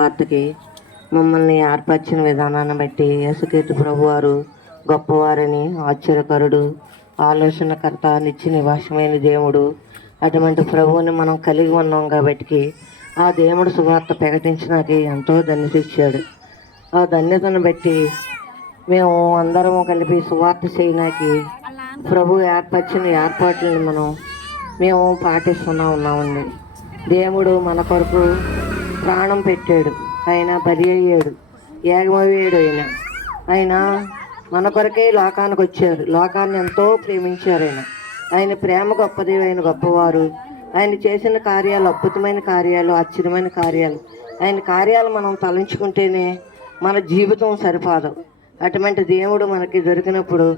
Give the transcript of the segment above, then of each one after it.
వార్తకి మమ్మల్ని ఏర్పరిచిన విధానాన్ని బట్టి యేసుక్రీస్తు ప్రభువారు గొప్పవారని, ఆశ్చర్యకరుడు, ఆలోచనకర్త, నిత్య నివాసమైన దేవుడు. అటువంటి ప్రభువుని మనం కలిగి ఉన్నాం కాబట్టి ఆ దేవుడు సువార్త ప్రకటించడానికి ఎంతో ధన్యత ఇచ్చాడు. ఆ ధన్యతను బట్టి మేము అందరము కలిపి సువార్త చేయడానికి ప్రభు ఏర్పరిచిన ఏర్పాట్లను మేము పాటిస్తూనే ఉన్నామండి. దేవుడు మన కొరకు ప్రాణం పెట్టాడు, ఆయన బలి అయ్యాడు, ఏకమయ్యాడు. ఆయన మన కొరకే లోకానికి వచ్చారు, లోకాన్ని ఎంతో ప్రేమించారు. ఆయన ప్రేమ గొప్పది, ఆయన గొప్పవారు. ఆయన చేసిన కార్యాలు అద్భుతమైన కార్యాలు, ఆశ్చర్యమైన కార్యాలు. ఆయన కార్యాలు మనం తలంచుకుంటేనే మన జీవితం సరిపోదు. అటువంటి దేవుడు మనకి దొరికినప్పుడు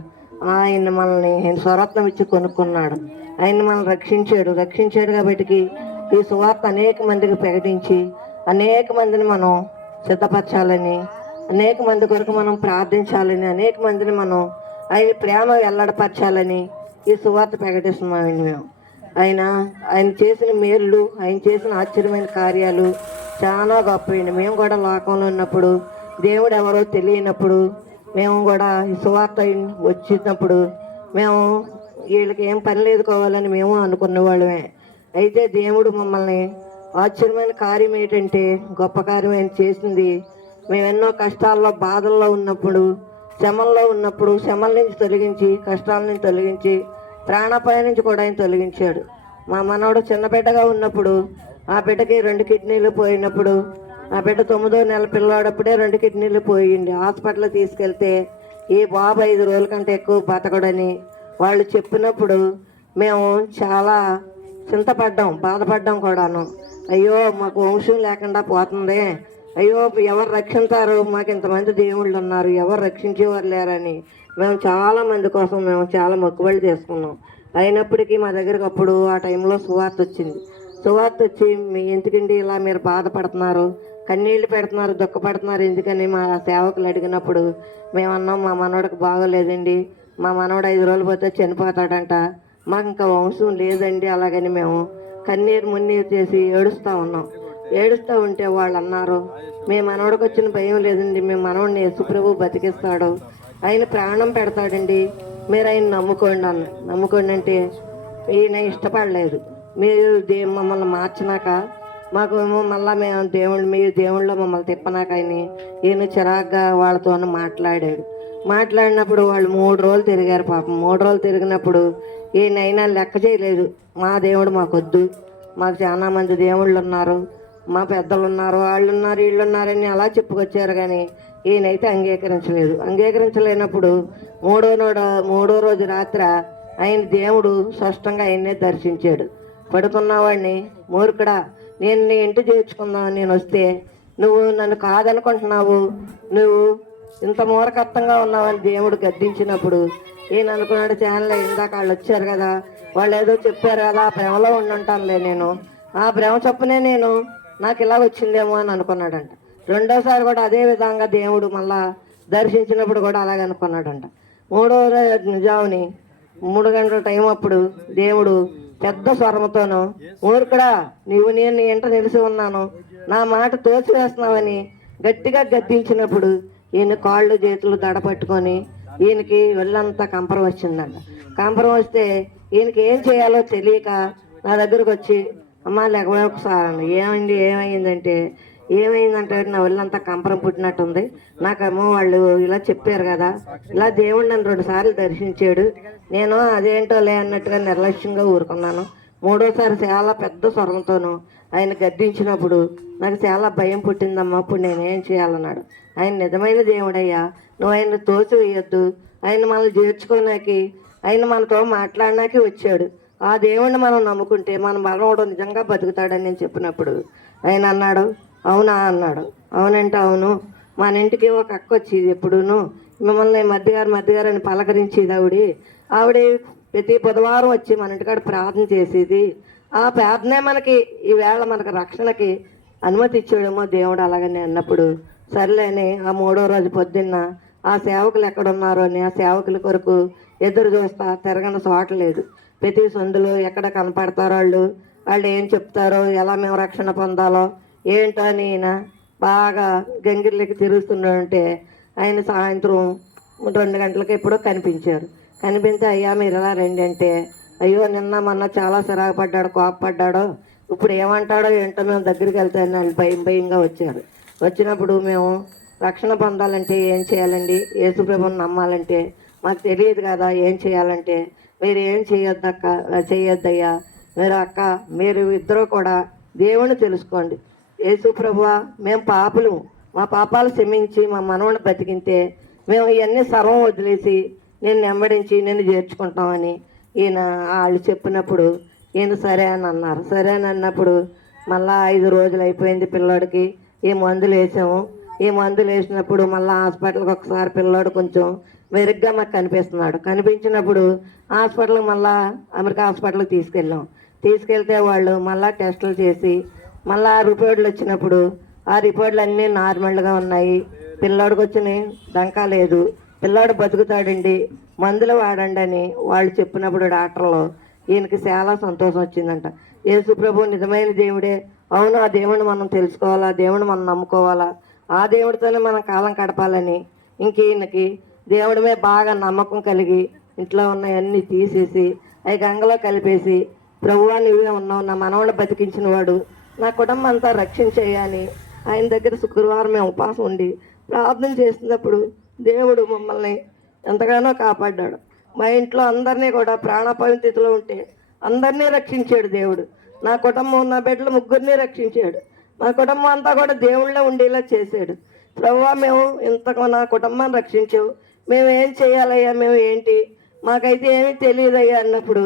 ఆయన మనల్ని స్వరత్నం ఇచ్చి కొనుక్కున్నాడు. ఆయన మనల్ని రక్షించాడు కాబట్టి ఈ సువార్త అనేక మందికి ప్రకటించి అనేక మందిని మనం సిద్ధపరచాలని, అనేక మంది కొరకు మనం ప్రార్థించాలని, అనేక మందిని మనం ఆయన ప్రేమ వెల్లడపరచాలని ఈ సువార్త ప్రకటిస్తున్నామండి. మేము ఆయన చేసిన మేళ్ళు, ఆయన చేసిన ఆశ్చర్యమైన కార్యాలు చాలా గొప్పవండి. మేము కూడా లోకంలో ఉన్నప్పుడు, దేవుడు ఎవరో తెలియనప్పుడు, మేము కూడా ఈ సువార్త వచ్చినప్పుడు మేము వీళ్ళకి ఏం పని లేదు కావాలని మేము అనుకున్న వాళ్ళమే. అయితే దేవుడు మమ్మల్ని ఆశ్చర్యమైన కార్యం ఏంటంటే, గొప్ప కార్యం ఆయన చేసింది. మేము ఎన్నో కష్టాల్లో, బాధల్లో ఉన్నప్పుడు, శ్రమల్లో ఉన్నప్పుడు, శ్రమల నుంచి తొలగించి, కష్టాల నుంచి తొలగించి, ప్రాణాపాయ నుంచి కూడా ఆయన తొలగించాడు. మా మనవడు చిన్న బిడ్డగా ఉన్నప్పుడు ఆ బిడ్డకి 2 కిడ్నీలు పోయినప్పుడు, ఆ బిడ్డ 9వ నెల పిల్లాడప్పుడే 2 కిడ్నీలు పోయింది. హాస్పిటల్ తీసుకెళ్తే ఈ బాబు 5 రోజుల కంటే ఎక్కువ బతకడని వాళ్ళు చెప్పినప్పుడు మేము చాలా చింతపడ్డాం, బాధపడ్డాం కూడాను. అయ్యో మాకు వంశం లేకుండా పోతుంది, అయ్యో ఎవరు రక్షించారు, మాకు ఇంతమంది దేవుళ్ళు ఉన్నారు, ఎవరు రక్షించేవారు లేరని మేము చాలామంది కోసం మేము చాలా మొక్కుబళ్ళు చేసుకున్నాం. అయినప్పటికీ మా దగ్గరకు అప్పుడు ఆ టైంలో సువార్త వచ్చింది. సువార్త వచ్చి మీ ఎందుకండి ఇలా మీరు బాధపడుతున్నారు, కన్నీళ్ళు పెడుతున్నారు, దుఃఖపడుతున్నారు ఎందుకని మా సేవకులు అడిగినప్పుడు మేము అన్నాం, మా మనవడికి బాగోలేదండి, మా మనవడు 5 రోజులు పోతే చనిపోతాడంట, మాకు ఇంకా వంశం లేదండి. అలాగని మేము కన్నీరు మున్నీరు చేసి ఏడుస్తూ ఉంటే వాళ్ళు అన్నారు, మీ మనవడికి వచ్చిన భయం లేదండి, మేము మనవడిని యేసుప్రభు బతికిస్తాడు, ఆయన ప్రాణం పెడతాడండి, మీరు ఆయన నమ్ముకోండి అంటే ఈయన ఇష్టపడలేదు. మీరు మమ్మల్ని మార్చినాక మాకు మళ్ళీ మేము మీరు దేవుళ్ళలో మమ్మల్ని తిప్పనాక ఈయన చిరాగ్గా వాళ్ళతో మాట్లాడినప్పుడు వాళ్ళు 3 రోజులు తిరిగారు. పాపం 3 రోజులు తిరిగినప్పుడు ఈయనైనా లెక్క చేయలేదు. మా దేవుడు మాకొద్దు, మాకు చాలా మంది దేవుళ్ళు ఉన్నారు, మా పెద్దలు ఉన్నారు, వాళ్ళు ఉన్నారు, వీళ్ళు ఉన్నారని అలా చెప్పుకొచ్చారు. కానీ ఈయనైతే అంగీకరించలేనప్పుడు 3వ రోజు రాత్రి ఆయన దేవుడు స్పష్టంగా ఆయన్నే దర్శించాడు. పడుకున్నవాడిని, మూర్ఖుడా, నేను నీ ఇంటి చేర్చుకుందామని నేను వస్తే నువ్వు నన్ను కాదనుకుంటున్నావు, నువ్వు ఇంత మూర్ఖత్వంగా ఉన్నావని దేవుడు గద్దించినప్పుడు ఈయన అనుకున్నాడు, ఛానల్ ఇందాక వాళ్ళు వచ్చారు కదా, వాళ్ళు ఏదో చెప్పారు కదా, ఆ ప్రేమలో ఉండుంటానులే, నేను ఆ ప్రేమ చొప్పునే నాకు ఇలా వచ్చిందేమో అని అనుకున్నాడంట. 2వసారి కూడా అదే విధంగా దేవుడు మళ్ళా దర్శించినప్పుడు కూడా అలాగే అనుకున్నాడంట. 3వ నిజాముని 3 గంటల టైం అప్పుడు దేవుడు పెద్ద స్వరముతోను, మూర్ఖుడా, నేను నీ ఇంట నిలిచి ఉన్నాను, నా మాట తోసివేస్తున్నావని గట్టిగా గద్దించినప్పుడు ఈయన కాళ్ళు చేతులు దడపట్టుకొని ఈయనకి ఒళ్ళంతా కంపరం వచ్చిందంట. కంపరం వస్తే ఈయనకి ఏం చేయాలో తెలియక నా దగ్గరకు వచ్చి, అమ్మ లేకపోతే ఏమైందంటే నా ఒళ్ళంతా కంపరం పుట్టినట్టుంది, నాకేమో వాళ్ళు ఇలా చెప్పారు కదా, ఇలా దేవుడు నన్ను 2 సార్లు దర్శించాడు, నేను అదేంటో లే అన్నట్టుగా నిర్లక్ష్యంగా ఊరుకున్నాను. 3వసారి చాలా పెద్ద స్వరంతోనూ ఆయన గద్దించినప్పుడు నాకు చాలా భయం పుట్టిందమ్మా, అప్పుడు నేనేం చేయాలన్నాడు. ఆయన నిజమైన దేవుడయ్యా, నువ్వు ఆయన తోసివేయొద్దు, ఆయన మనల్ని చేర్చుకోనాకి, ఆయన మనతో మాట్లాడినాకి వచ్చాడు. ఆ దేవుణ్ణి మనం నమ్ముకుంటే మన మనవడు నిజంగా బతుకుతాడని నేను చెప్పినప్పుడు ఆయన అన్నాడు, అవునా అన్నాడు. అవునంటే అవును, మన ఇంటికి ఒక అక్క వచ్చేది, ఎప్పుడును మిమ్మల్ని మధ్యగారు అని పలకరించేది. ఆవిడ ప్రతి బుధవారం వచ్చి మన ఇంటికాడ ప్రార్థన చేసేది. ఆ ప్రార్థనే మనకి ఈవేళ మనకు రక్షణకి అనుమతి ఇచ్చాడేమో దేవుడు అలాగని అన్నప్పుడు సర్లేని ఆ 3వ రోజు పొద్దున్న ఆ సేవకులు ఎక్కడున్నారో అని ఆ సేవకుల కొరకు ఎదురు చూస్తా తిరగని చోటలేదు. ప్రతి సందులో ఎక్కడ కనపడతారో వాళ్ళు ఏం చెప్తారో, ఎలా మేము రక్షణ పొందాలో ఏంటో అని బాగా గంగిర్లకి తిరుగుతున్నాడంటే ఆయన సాయంత్రం 2 గంటలకి ఎప్పుడో కనిపించారు. కనిపిస్తే అయ్యా మీరు ఎలా రండి అంటే, అయ్యో నిన్న మొన్న చాలా సిరాగపడ్డాడు, కోపపడ్డాడో, ఇప్పుడు ఏమంటాడో ఏంటో మేము దగ్గరికి వెళ్తాను అని భయంగా వచ్చారు. వచ్చినప్పుడు మేము రక్షణ పొందాలంటే ఏం చేయాలండి, యేసుప్రభుని నమ్మాలంటే మాకు తెలియదు కదా ఏం చేయాలంటే, మీరు ఏం చేయొద్దయ్యా, మీరు అక్క మీరు ఇద్దరు కూడా దేవుని తెలుసుకోండి. యేసుప్రభువా మేము పాపులు, మా పాపాలు క్షమించి మా మనవని బతికింటే మేము ఇవన్నీ సర్వం వదిలేసి నేను వెంబడించి నేను చేర్చుకుంటామని ఈయన వాళ్ళు చెప్పినప్పుడు ఈయన సరే అని అన్నారు. సరే అని అన్నప్పుడు మళ్ళీ 5 రోజులు అయిపోయింది పిల్లోడికి. ఈ మందులు వేసాము. ఈ మందులు వేసినప్పుడు మళ్ళీ హాస్పిటల్కి ఒకసారి పిల్లోడు కొంచెం మెరుగ్గా మాకు కనిపిస్తున్నాడు. కనిపించినప్పుడు హాస్పిటల్కి మళ్ళీ అమెరికా హాస్పిటల్కి తీసుకెళ్తే వాళ్ళు మళ్ళీ టెస్టులు చేసి మళ్ళీ రిపోర్ట్లు వచ్చినప్పుడు ఆ రిపోర్ట్లు అన్నీ నార్మల్గా ఉన్నాయి. పిల్లోడికి వచ్చిన డంకా లేదు, పిల్లోడు బతుకుతాడండి, మందులు వాడండి అని వాళ్ళు చెప్పినప్పుడు డాక్టర్లు ఈయనకి చాలా సంతోషం వచ్చిందంట. యేసుప్రభు నిజమైన దేవుడే, అవును ఆ దేవుడిని మనం తెలుసుకోవాలా, దేవుడిని మనం నమ్ముకోవాలా, ఆ దేవుడితోనే మనం కాలం గడపాలని ఇంక ఈయనకి దేవుడి మీద బాగా నమ్మకం కలిగి ఇంట్లో ఉన్నవన్నీ తీసేసి అవి గంగలో కలిపేసి, ప్రభువా నువ్వే ఉన్నావు, నా మనవడు బతికించిన వాడు, నా కుటుంబం అంతా రక్షించేయని ఆయన దగ్గర శుక్రవారం మేము ఉపవాసం ఉండి ప్రార్థన చేసినప్పుడు దేవుడు మమ్మల్ని ఎంతగానో కాపాడ్డాడు. మా ఇంట్లో అందరినీ కూడా ప్రాణాపాయ స్థితిలో ఉంటే అందరినీ రక్షించాడు దేవుడు. నా కుటుంబం, నా బిడ్డలు 3 రక్షించాడు. మా కుటుంబం అంతా కూడా దేవుళ్ళే ఉండేలా చేశాడు. ప్రభువా మేము ఇంతకు నా కుటుంబాన్ని రక్షించావు, మేము ఏం చేయాలయ్యా, మేము ఏంటి, మాకైతే ఏమీ తెలియదయ్యా అన్నప్పుడు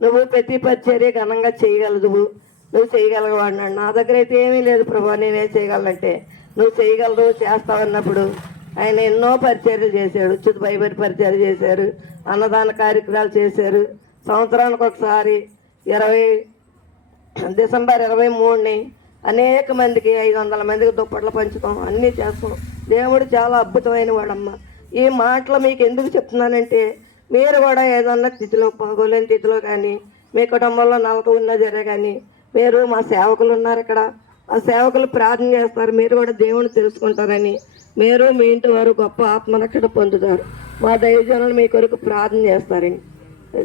నువ్వు ప్రతి పరిచర్య ఘనంగా చేయగలదు, నువ్వు చేయగలవు అన్నాడు. నా దగ్గర అయితే ఏమీ లేదు ప్రభువా, నేనేం చేయగలంటే నువ్వు చేయగలరు చేస్తావన్నప్పుడు ఆయన ఎన్నో పరిచర్యలు చేశాడు. ఉచిత బైబిల్ పరిచర్య చేశారు, అన్నదాన కార్యక్రమాలు చేశారు. సంవత్సరానికి ఒకసారి డిసెంబర్ 23ని అనేక మందికి 500 మందికి దుప్పట్లు పంచుతాం, అన్నీ చేస్తాం. దేవుడు చాలా అద్భుతమైన వాడమ్మ. ఈ మాటలు మీకు ఎందుకు చెప్తున్నానంటే మీరు కూడా ఏదన్నా స్థితిలో బాగోలేని స్థితిలో కానీ మీ కుటుంబంలో నలక ఉన్నా జరే కానీ మీరు మా సేవకులు ఉన్నారు ఇక్కడ, ఆ సేవకులు ప్రార్థన చేస్తారు, మీరు కూడా దేవుని తెలుసుకుంటారని మీరు మీ ఇంటి వారు గొప్ప ఆత్మరక్షణ పొందుతారు. మా దైవజనులు మీ కొరకు ప్రార్థన చేస్తారండి.